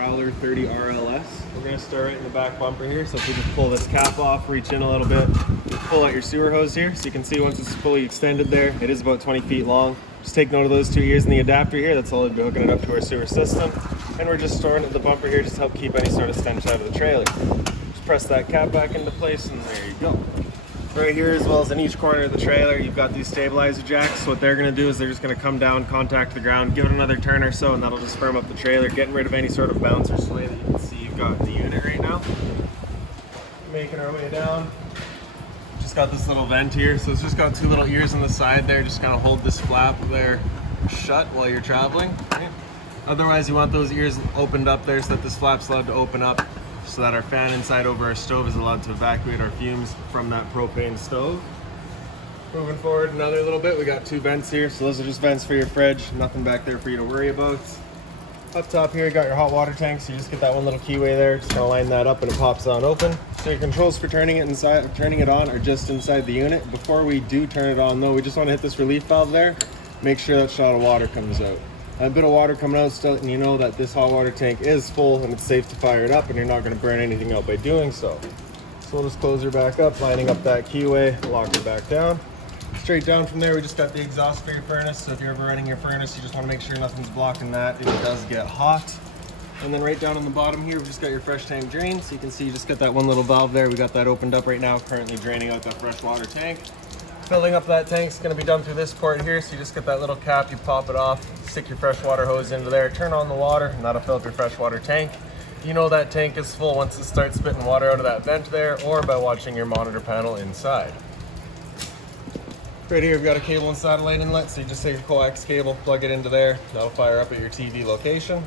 Prowler 30 RLS. We're going to start right in the back bumper here. So if we just pull this cap off, reach in a little bit, pull out your sewer hose here. So you can see once it's fully extended there, it is about 20 feet long. Just take note of those 2 ears in the adapter here. That's all we'll be hooking it up to our sewer system. And we're just storing it in the bumper here just to help keep any sort of stench out of the trailer. Just press that cap back into place and there you go. Right here, as well as in each corner of the trailer, you've got these stabilizer jacks. So what they're going to do is they're just going to come down, contact the ground, give it another turn or so, and that'll just firm up the trailer, getting rid of any sort of bounce or sway that you can see you've got in the unit right now. Making our way down. Just got this little vent here, so it's just got 2 little ears on the side there. Just kind of hold this flap there shut while you're traveling. Right? Otherwise, you want those ears opened up there so that this flap's allowed to open up, so that our fan inside over our stove is allowed to evacuate our fumes from that propane stove. Moving forward another little bit, we got 2 vents here. So those are just vents for your fridge, nothing back there for you to worry about. Up top here, you got your hot water tank, so you just get that one little keyway there, just kind of line that up and it pops on open. So your controls for turning it on are just inside the unit. Before we do turn it on though, we just want to hit this relief valve there, make sure that shot of water comes out. A bit of water coming out still, and you know that this hot water tank is full and it's safe to fire it up and you're not going to burn anything out by doing so. So we'll just close her back up, lining up that keyway, lock her back down. Straight down from there, we just got the exhaust for your furnace. So if you're ever running your furnace, you just want to make sure nothing's blocking that if it does get hot. And then right down on the bottom here, we just got your fresh tank drain. So you can see you just got that one little valve there. We got that opened up right now, currently draining out that fresh water tank. Filling up that tank's going to be done through this port here, so you just get that little cap, you pop it off, stick your fresh water hose into there, turn on the water, and that'll fill up your fresh water tank. You know that tank is full once it starts spitting water out of that vent there, or by watching your monitor panel inside. Right here we've got a cable and satellite inlet, so you just take a coax cable, plug it into there, that'll fire up at your TV location.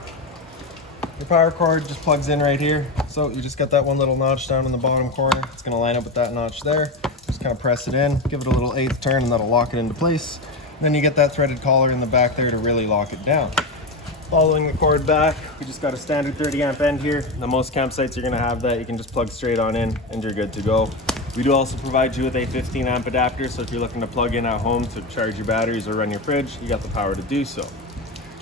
Your power cord just plugs in right here, so you just got that one little notch down in the bottom corner. It's going to line up with that notch there. Just kind of press it in, give it a little 1/8 turn, and that'll lock it into place. And then you get that threaded collar in the back there to really lock it down. Following the cord back, we just got a standard 30 amp end here. The most campsites you're going to have that. You can just plug straight on in and you're good to go. We do also provide you with a 15 amp adapter, so if you're looking to plug in at home to charge your batteries or run your fridge, you got the power to do so.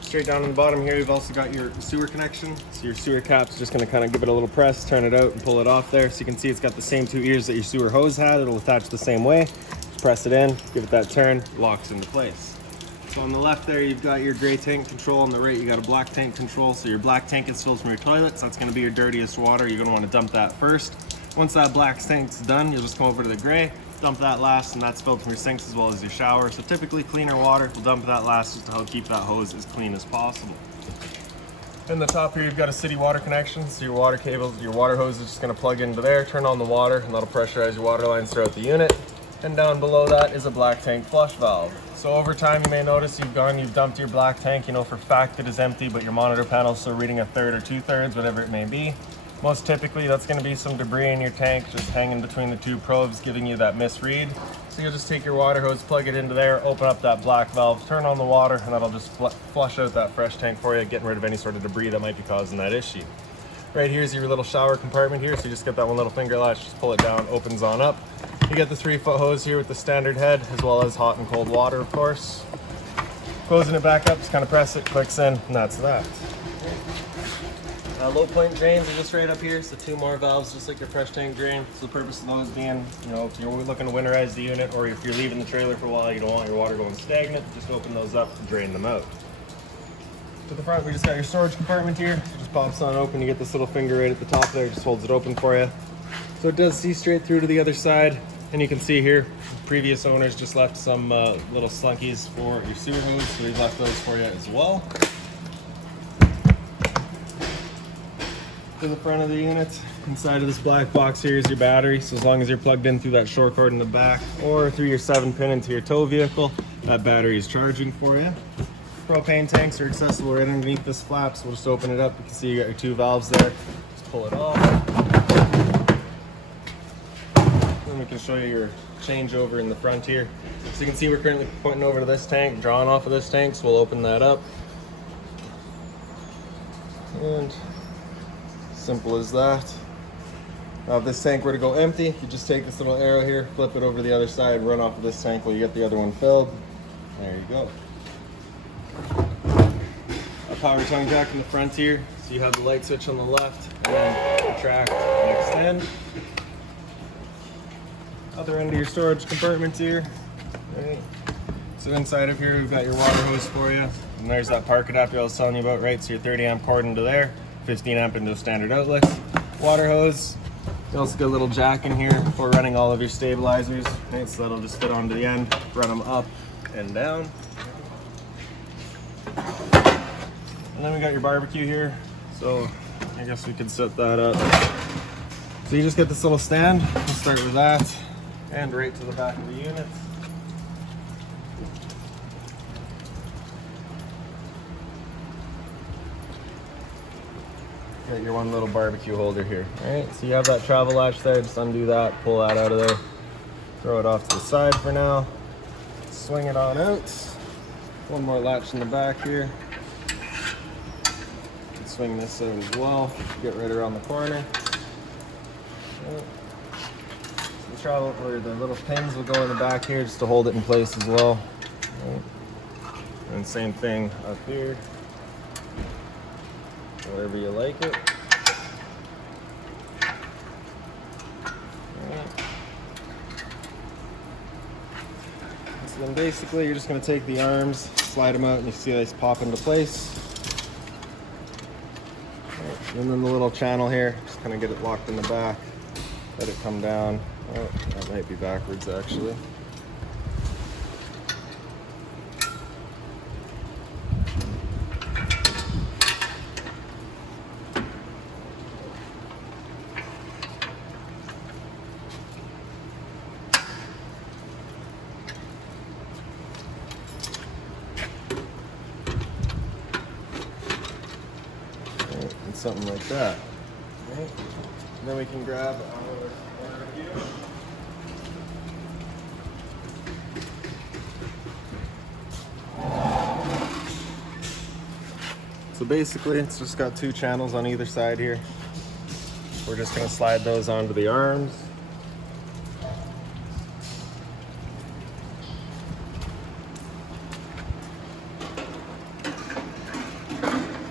Straight down on the bottom here, we've also got your sewer connection. So your sewer cap's just going to kind of give it a little press, turn it out and pull it off there. So you can see it's got the same 2 ears that your sewer hose had. It'll attach the same way. Just press it in, give it that turn, locks into place. So on the left there, you've got your gray tank control. On the right, you got a black tank control. So your black tank is filled from your toilet. So that's going to be your dirtiest water. You're going to want to dump that first. Once that black tank's done, you'll just come over to the gray, dump that last, and that's filled from your sinks as well as your shower. So typically cleaner water, we'll dump that last just to help keep that hose as clean as possible. In the top here, you've got a city water connection. So your water cables, your water hose is just going to plug into there, turn on the water, and that'll pressurize your water lines throughout the unit. And down below that is a black tank flush valve. So over time, you may notice you've dumped your black tank, you know for a fact it is empty, but your monitor panel is still reading 1/3 or 2/3, whatever it may be. Most typically, that's going to be some debris in your tank just hanging between the 2 probes, giving you that misread. So you'll just take your water hose, plug it into there, open up that black valve, turn on the water, and that'll just flush out that fresh tank for you, getting rid of any sort of debris that might be causing that issue. Right here's your little shower compartment here, so you just get that one little finger latch, just pull it down, opens on up. You get the 3-foot hose here with the standard head, as well as hot and cold water, of course. Closing it back up, just kind of press it, clicks in, and that's that. Low point drains are just right up here, so 2 more valves just like your fresh tank drain. So the purpose of those being, you know, if you're looking to winterize the unit or if you're leaving the trailer for a while, you don't want your water going stagnant, just open those up to drain them out. To the front, we just got your storage compartment here. It just pops on open, you get this little finger right at the top there, just holds it open for you. So it does see straight through to the other side, and you can see here, previous owners just left some little slunkies for your sewer hose, so we've left those for you as well. To the front of the unit, inside of this black box here is your battery. So as long as you're plugged in through that short cord in the back or through your 7-pin into your tow vehicle, that battery is charging for you. Propane tanks are accessible right underneath this flap, so we'll just open it up. You can see you got your 2 valves there. Just pull it off. Then we can show you your changeover in the front here. So you can see we're currently pointing over to this tank, drawing off of this tank, so we'll open that up. And simple as that. Now if this tank were to go empty, you just take this little arrow here, flip it over to the other side, run off of this tank while you get the other one filled. There you go. Up power tongue jack in the front here. So you have the light switch on the left, and then retract and extend. Other end of your storage compartments here. Right. So inside of here, we've got your water hose for you. And there's that park adapter I was telling you about, right? So your 30 amp cord into there, 15 amp into standard outlets. Water hose. You also got a little jack in here for running all of your stabilizers. Right? So that'll just fit onto the end, run them up and down. And then we got your barbecue here. So I guess we could set that up. So you just get this little stand. We'll start with that. And right to the back of the unit. Got your one little barbecue holder here. Alright, so you have that travel latch there, just undo that, pull that out of there. Throw it off to the side for now. Swing it on out. One more latch in the back here. Swing this out as well. Get right around the corner. Right. The travel, or the little pins will go in the back here just to hold it in place as well. Right. And same thing up here. Wherever you like it. Right. So then basically you're just going to take the arms, slide them out, and you see they pop into place. Right. And then the little channel here, just kind of get it locked in the back. Let it come down. Oh, that might be backwards actually. And something like that. Right. And then we can grab our barbecue. So basically it's just got two channels on either side here. We're just going to slide those onto the arms.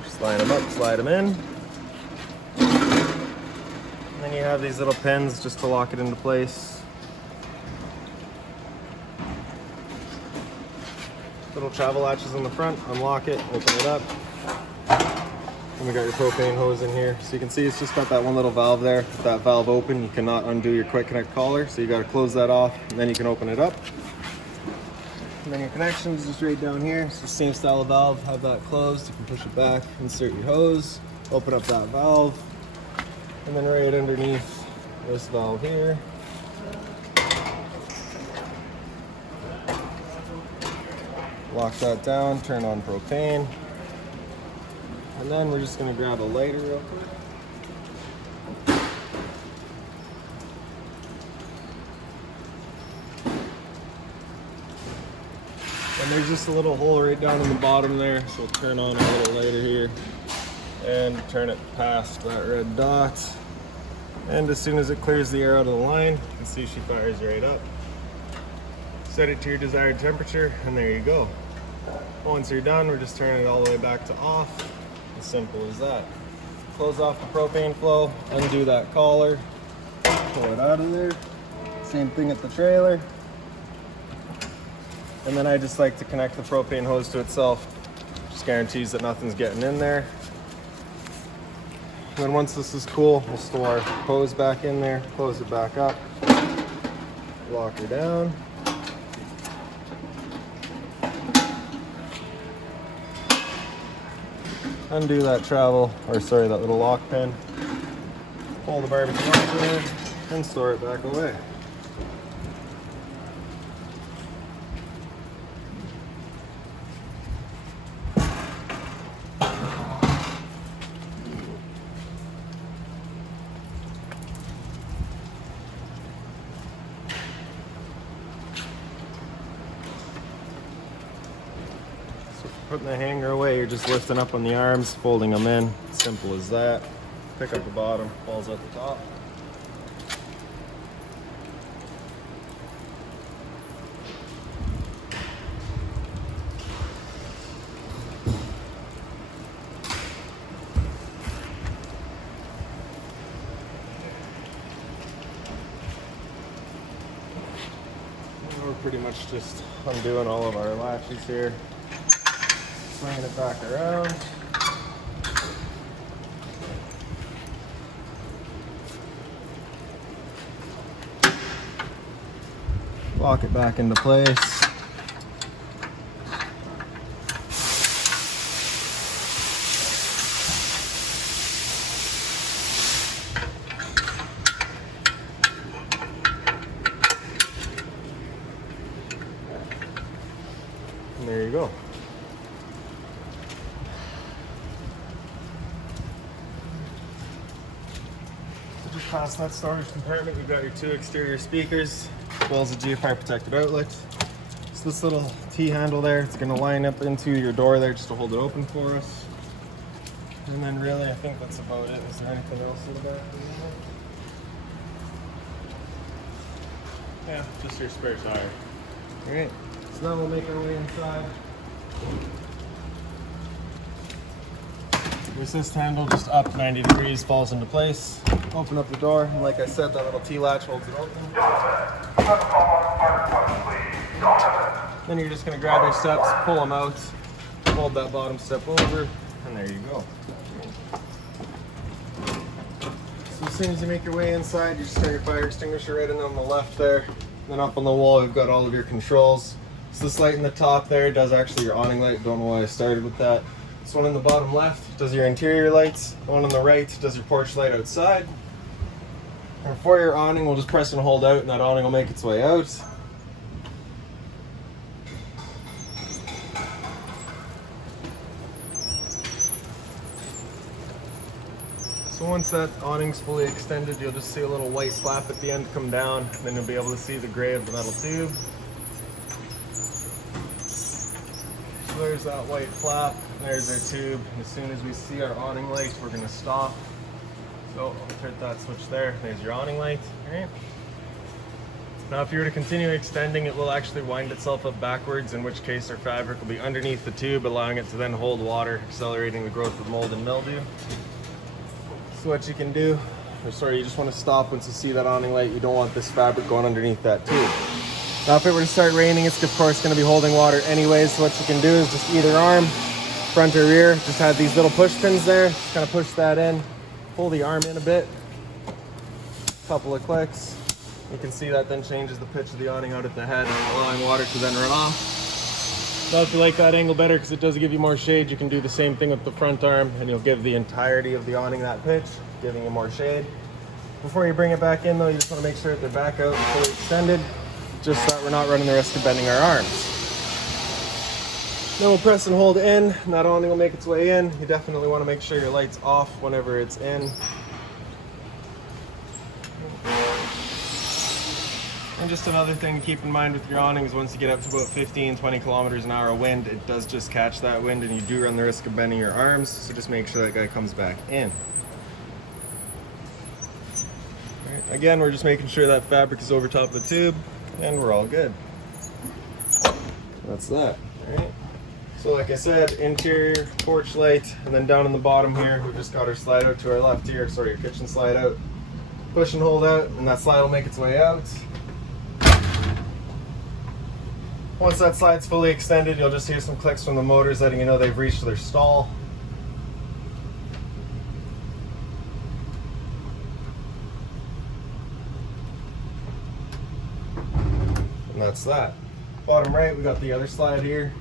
Slide them up, slide them in. And then you have these little pins just to lock it into place. Little travel latches in the front, unlock it, open it up. And we got your propane hose in here. So you can see it's just got that one little valve there. With that valve open, you cannot undo your quick connect collar. So you got to close that off and then you can open it up. And then your connection is just right down here. It's the same style of valve, have that closed. You can push it back, insert your hose, open up that valve. And then right underneath this valve here, lock that down, turn on propane. And then we're just going to grab a lighter real quick. And there's just a little hole right down in the bottom there, so we'll turn on a little lighter here and turn it past that red dot. And as soon as it clears the air out of the line, you can see she fires right up. Set it to your desired temperature, and there you go. Once you're done, we're just turning it all the way back to off. As simple as that. Close off the propane flow, undo that collar, pull it out of there. Same thing at the trailer. And then I just like to connect the propane hose to itself. Just guarantees that nothing's getting in there. And then once this is cool, we'll store our hose back in there, close it back up, lock her down. Undo that that little lock pin, pull the barbecue off there, and store it back away. Putting the hanger away, you're just lifting up on the arms, folding them in. Simple as that. Pick up the bottom, falls out the top. pretty much just undoing all of our latches here, swinging it back around. Lock it back into place. And there you go. So just past that storage compartment, you've got your 2 exterior speakers, as well as a GFI protected outlet. So this little T-handle there, it's going to line up into your door there just to hold it open for us. And then really, I think that's about it. Is there anything else in the back? Yeah, just your spare tire. Alright, so now we'll make our way inside. The assist handle just up 90 degrees, falls into place. Open up the door, and like I said, that little T-latch holds it open. Then you're just going to grab your steps, pull them out, fold that bottom step over, and there you go. So as soon as you make your way inside, you just start your fire extinguisher right in on the left there. Then up on the wall, we've got all of your controls. So this light in the top there does actually your awning light. Don't know why I started with that. This one in the bottom left does your interior lights. The one on the right does your porch light outside. And for your awning, we'll just press and hold out, and that awning will make its way out. So once that awning's fully extended, you'll just see a little white flap at the end come down, and then you'll be able to see the gray of the metal tube. So there's that white flap, and there's our tube. And as soon as we see our awning light, we're going to stop. So I'll turn that switch there. There's your awning light. All right. Now if you were to continue extending, it will actually wind itself up backwards, in which case our fabric will be underneath the tube, allowing it to then hold water, accelerating the growth of mold and mildew. So what you can do, or sorry, you just want to stop once you see that awning light. You don't want this fabric going underneath that tube. Now if it were to start raining, it's of course going to be holding water anyways, so what you can do is just either arm, front or rear, just have these little push pins there, just kind of push that in, pull the arm in a bit, couple of clicks. You can see that then changes the pitch of the awning out at the head, allowing water to then run off. Now if you like that angle better because it does give you more shade, you can do the same thing with the front arm, and you'll give the entirety of the awning that pitch, giving you more shade. Before you bring it back in though, you just want to make sure that they're back out and fully extended, just so that we're not running the risk of bending our arms. Then we'll press and hold in, and that awning will make its way in. You definitely want to make sure your light's off whenever it's in. And just another thing to keep in mind with your awning is once you get up to about 15-20 kilometers an hour of wind, it does just catch that wind and you do run the risk of bending your arms, so just make sure that guy comes back in. Right. Again, we're just making sure that fabric is over top of the tube, and we're all good. That's that. All right. So like I said, interior, porch light, and then down in the bottom here, we've just got our slide out to our left here, sorry, your kitchen slide out. Push and hold out, and that slide will make its way out. Once that slide's fully extended, you'll just hear some clicks from the motors letting you know they've reached their stall. And that's that. Bottom right, we got the other slide here.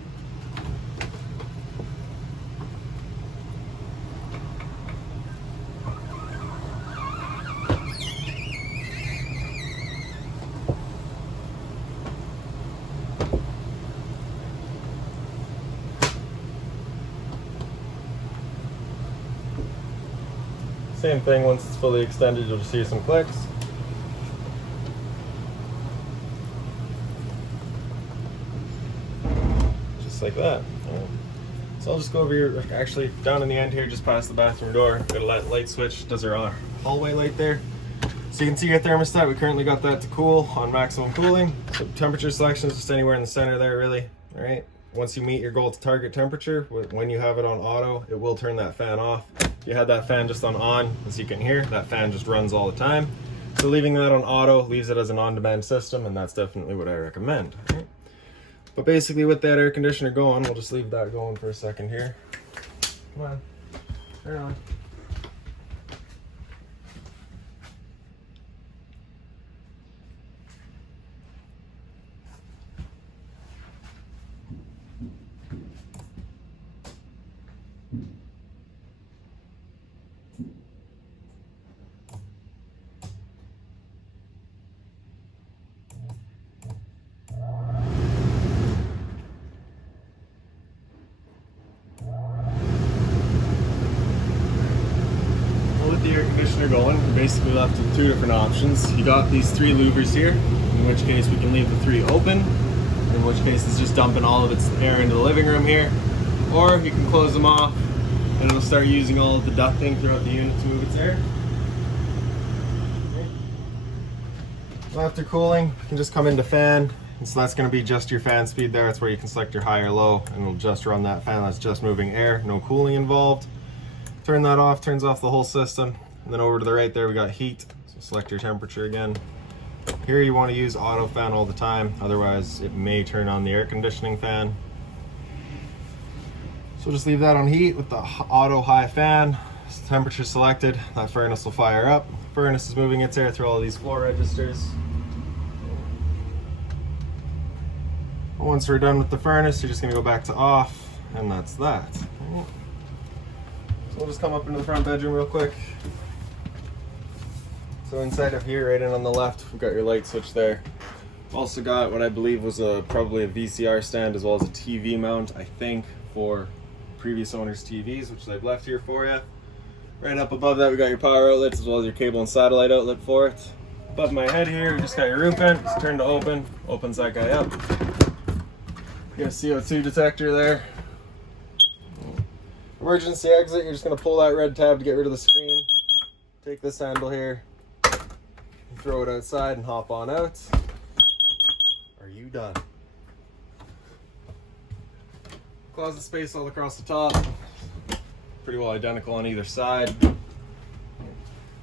Same thing, once it's fully extended, you'll just hear some clicks. Just like that. So I'll just go over here, actually down in the end here, just past the bathroom door. Got a light switch, does our hallway light there. So you can see your thermostat, we currently got that to cool on maximum cooling. So temperature selection is just anywhere in the center there really, all right? Once you meet your goal to target temperature, when you have it on auto, it will turn that fan off. If you had that fan just on, as you can hear, that fan just runs all the time. So leaving that on auto leaves it as an on-demand system, and that's definitely what I recommend. Right? But basically with that air conditioner going, we'll just leave that going for a second here. Come on, turn on. With the air conditioner going, we're basically left with two different options. You got these three louvers here, in which case we can leave the three open, in which case it's just dumping all of its air into the living room here. Or you can close them off and it'll start using all of the ducting throughout the unit to move its air. Okay. After cooling, you can just come into fan. And so that's going to be just your fan speed there. That's where you can select your high or low, and it'll just run that fan. That's just moving air, no cooling involved. Turn that off, turns off the whole system. And then over to the right there, we got heat. So select your temperature again. Here you want to use auto fan all the time, otherwise it may turn on the air conditioning fan. So just leave that on heat with the auto high fan. Temperature selected, that furnace will fire up. Furnace is moving its air through all of these floor registers. Once we're done with the furnace, you're just going to go back to off, and that's that. So we'll just come up into the front bedroom real quick. So inside of here, right in on the left, we've got your light switch there. Also got what I believe was probably a VCR stand, as well as a TV mount, I think, for previous owners' TVs, which they've left here for you. Right up above that, we got your power outlets, as well as your cable and satellite outlet for it. Above my head here, we just got your roof vent. Just turn to open, opens that guy up. You got a CO2 detector there. Emergency exit, you're just going to pull that red tab to get rid of the screen. Take this handle here, throw it outside and hop on out. Are you done? Closet space all across the top. Pretty well identical on either side.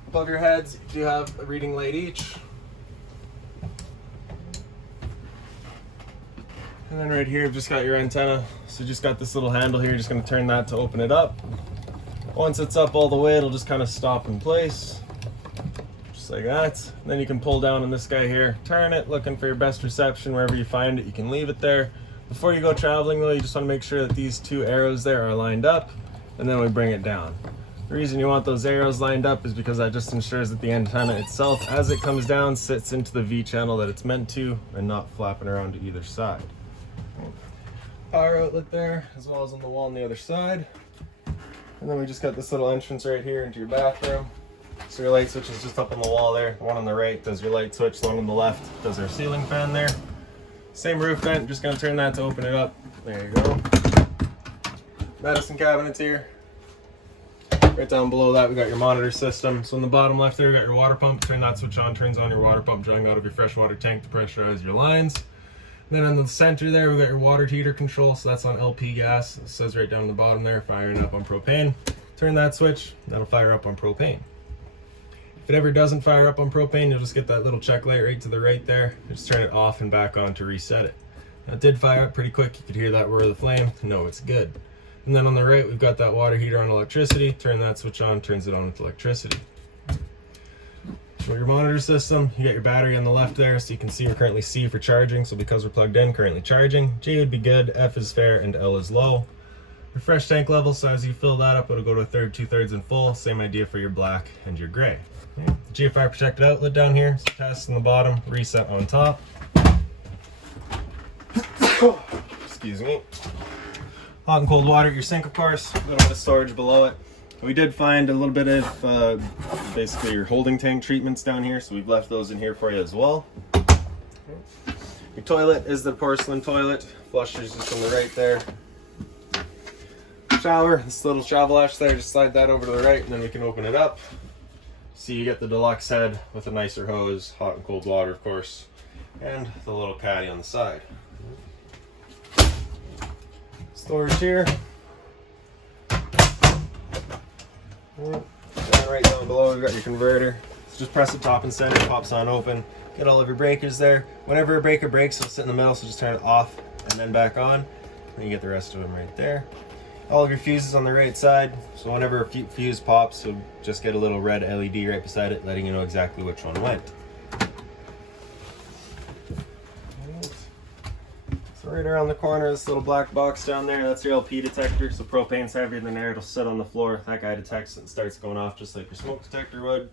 Above your heads, you do have a reading light each. And then right here, you've just got your antenna. So you just got this little handle here. You're just going to turn that to open it up. Once it's up all the way, it'll just kind of stop in place. Just like that. And then you can pull down on this guy here, turn it, looking for your best reception. Wherever you find it, you can leave it there. Before you go traveling though, you just want to make sure that these two arrows there are lined up, and then we bring it down. The reason you want those arrows lined up is because that just ensures that the antenna itself, as it comes down, sits into the V channel that it's meant to, and not flapping around to either side. Power outlet there, as well as on the wall on the other side. And then we just got this little entrance right here into your bathroom. So your light switch is just up on the wall there. The one on the right does your light switch, the one on the left does our ceiling fan there. Same roof vent, just gonna turn that to open it up. There you go. Medicine cabinets here. Right down below that, we got your monitor system. So on the bottom left there, we got your water pump. Turn that switch on, turns on your water pump, drawing out of your freshwater tank to pressurize your lines. Then in the center there, we got your water heater control. So that's on LP gas. It says right down the bottom there, firing up on propane. Turn that switch, that'll fire up on propane. If it ever doesn't fire up on propane, you'll just get that little check light right to the right there. Just turn it off and back on to reset it. Now, it did fire up pretty quick. You could hear that roar of the flame. No, it's good. And then on the right, we've got that water heater on electricity. Turn that switch on, turns it on with electricity. For your monitor system, you got your battery on the left there, so you can see we're currently C for charging. So because we're plugged in, currently charging. J would be good, F is fair, and L is low. Refresh tank level, so as you fill that up, it'll go to a third, 2/3, and full. Same idea for your black and your gray. Okay. GFI protected outlet down here, so test on the bottom, reset on top. Excuse me. Hot and cold water at your sink, of course. A little bit of storage below it. We did find a little bit of basically your holding tank treatments down here, so we've left those in here for you as well. Your toilet is the porcelain toilet. Flusher's just on the right there. Shower, this little travel latch there, just slide that over to the right and then we can open it up. So you get the deluxe head with a nicer hose, hot and cold water of course, and the little caddy on the side. Storage here. And right down below we've got your converter. So just press it top and center, pops on open. Get all of your breakers there. Whenever a breaker breaks, it'll sit in the middle, so just turn it off and then back on. And you get the rest of them right there. All of your fuses on the right side, so whenever a fuse pops, you'll just get a little red LED right beside it, letting you know exactly which one went. So right around the corner, this little black box down there, that's your LP detector. So propane's heavier than air, it'll sit on the floor. That guy detects it and starts going off just like your smoke detector would.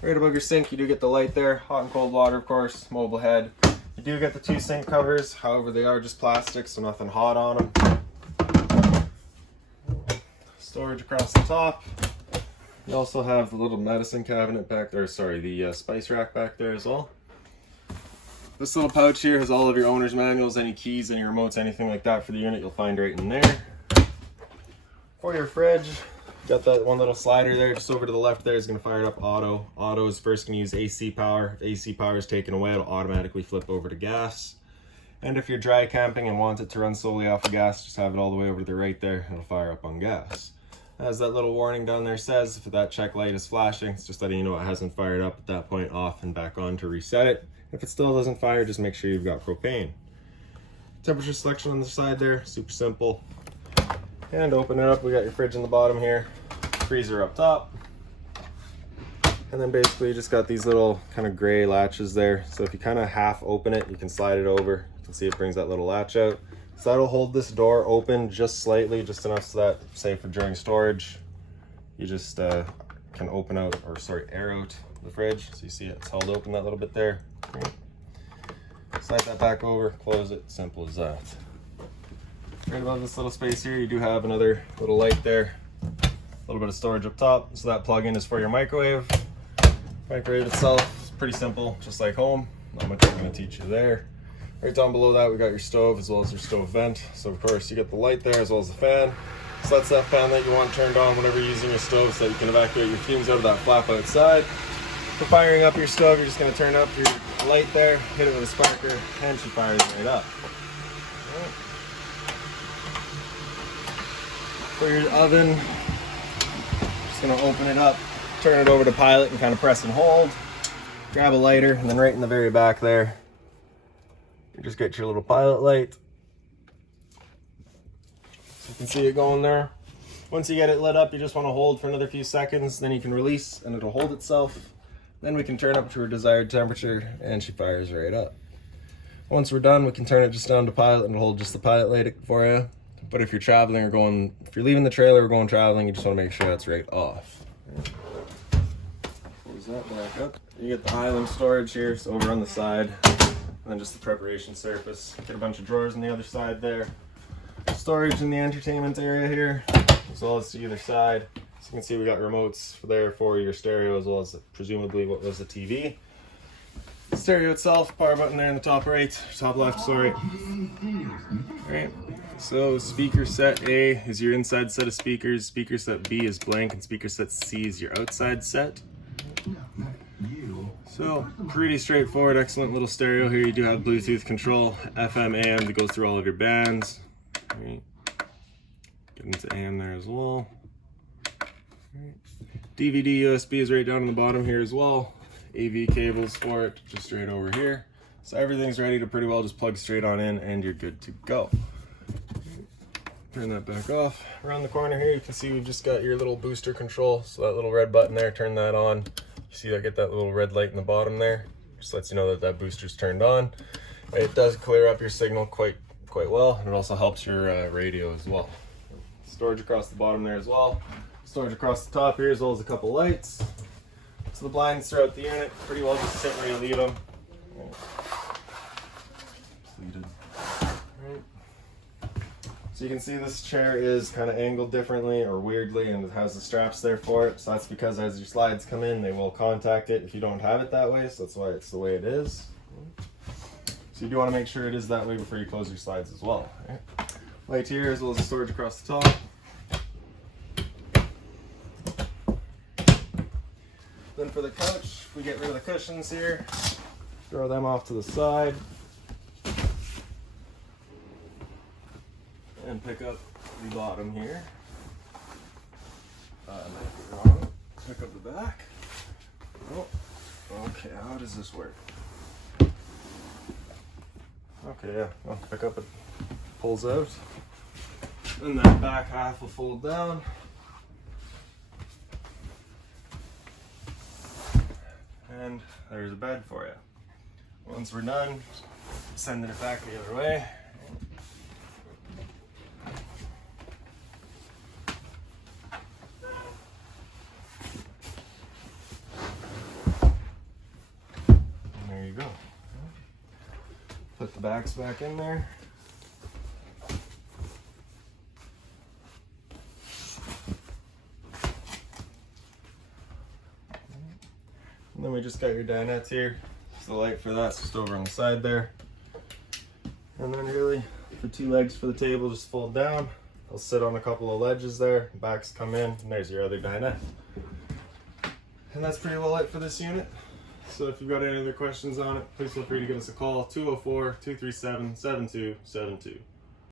Right above your sink, you do get the light there. Hot and cold water, of course, mobile head. You do get the 2 sink covers, however they are just plastic, so nothing hot on them. Storage across the top. You also have the little medicine cabinet back there, the spice rack back there as well. This little pouch here has all of your owner's manuals, any keys, any remotes, anything like that for the unit, you'll find right in there. For your fridge, got that one little slider there, just over to the left there is going to fire it up auto. Auto is first going to use AC power. If AC power is taken away, it'll automatically flip over to gas. And if you're dry camping and want it to run solely off of gas, just have it all the way over to the right there, and it'll fire up on gas. As that little warning down there says, if that check light is flashing, it's just letting you know it hasn't fired up at that point, off and back on to reset it. If it still doesn't fire, just make sure you've got propane. Temperature selection on the side there, super simple. And open it up, we got your fridge in the bottom here, freezer up top. And then basically you just got these little kind of gray latches there. So if you kind of half open it, you can slide it over. You can see it brings that little latch out. So that'll hold this door open just slightly, just enough so that, say for during storage, you just can open out, air out the fridge. So you see it's held open that little bit there. Slide that back over, close it, simple as that. Right above this little space here, you do have another little light there. A little bit of storage up top. So that plug-in is for your microwave. Microwave itself is pretty simple, just like home. Not much I'm going to teach you there. Right down below that, we got your stove as well as your stove vent. So of course you get the light there as well as the fan. So that's that fan that you want turned on whenever you're using your stove so that you can evacuate your fumes out of that flap outside. For firing up your stove, you're just going to turn up your light there, hit it with a sparker, and she fires right up. For your oven, just going to open it up, turn it over to pilot and kind of press and hold. Grab a lighter, and then right in the very back there, you just get your little pilot light. So you can see it going there. Once you get it lit up, you just want to hold for another few seconds, then you can release and it'll hold itself. Then we can turn up to her desired temperature and she fires right up. Once we're done, we can turn it just down to pilot and hold just the pilot light for you. But if you're traveling or if you're leaving the trailer or going traveling, you just want to make sure that's right off. Close that back up. You get the island storage here, so over on the side. And then just the preparation surface. Get a bunch of drawers on the other side there. Storage in the entertainment area here, as well as to either side. So you can see we got remotes there for your stereo, as well as presumably what was the TV. The stereo itself, power button there in the top right, top left, sorry. Alright, so speaker set A is your inside set of speakers, speaker set B is blank, and speaker set C is your outside set. So, pretty straightforward, excellent little stereo here. You do have Bluetooth control, FM, AM that goes through all of your bands. Right. Get into AM there as well. Right. DVD, USB is right down on the bottom here as well. AV cables for it, just right over here. So everything's ready to pretty well just plug straight on in and you're good to go. Turn that back off. Around the corner here you can see we've just got your little booster control. So that little red button there, turn that on. You see that, get that little red light in the bottom there. Just lets you know that that booster's turned on. It does clear up your signal quite well, and it also helps your radio as well. Storage across the bottom there as well. Storage across the top here as well as a couple lights. So the blinds throughout the unit pretty well just sit where you leave them. So you can see this chair is kind of angled differently or weirdly, and it has the straps there for it. So that's because as your slides come in, they will contact it if you don't have it that way. So that's why it's the way it is. So you do want to make sure it is that way before you close your slides as well. Right? Light here as well as the storage across the top. Then for the couch, we get rid of the cushions here. Throw them off to the side. And pick up the bottom here. Might be wrong. Pick up the back. Oh, Okay, how does this work? Okay, yeah, I'll pick up, it pulls out, and that back half will fold down. And there's a bed for you. Once we're done, sending it back the other way. And there you go. Put the backs back in there. And then we just got your dinettes here. So the light for that's just over on the side there. And then really, the two legs for the table just fold down. They'll sit on a couple of ledges there. Backs come in, and there's your other dinette. And that's pretty well it for this unit. So if you've got any other questions on it, please feel free to give us a call, 204-237-7272.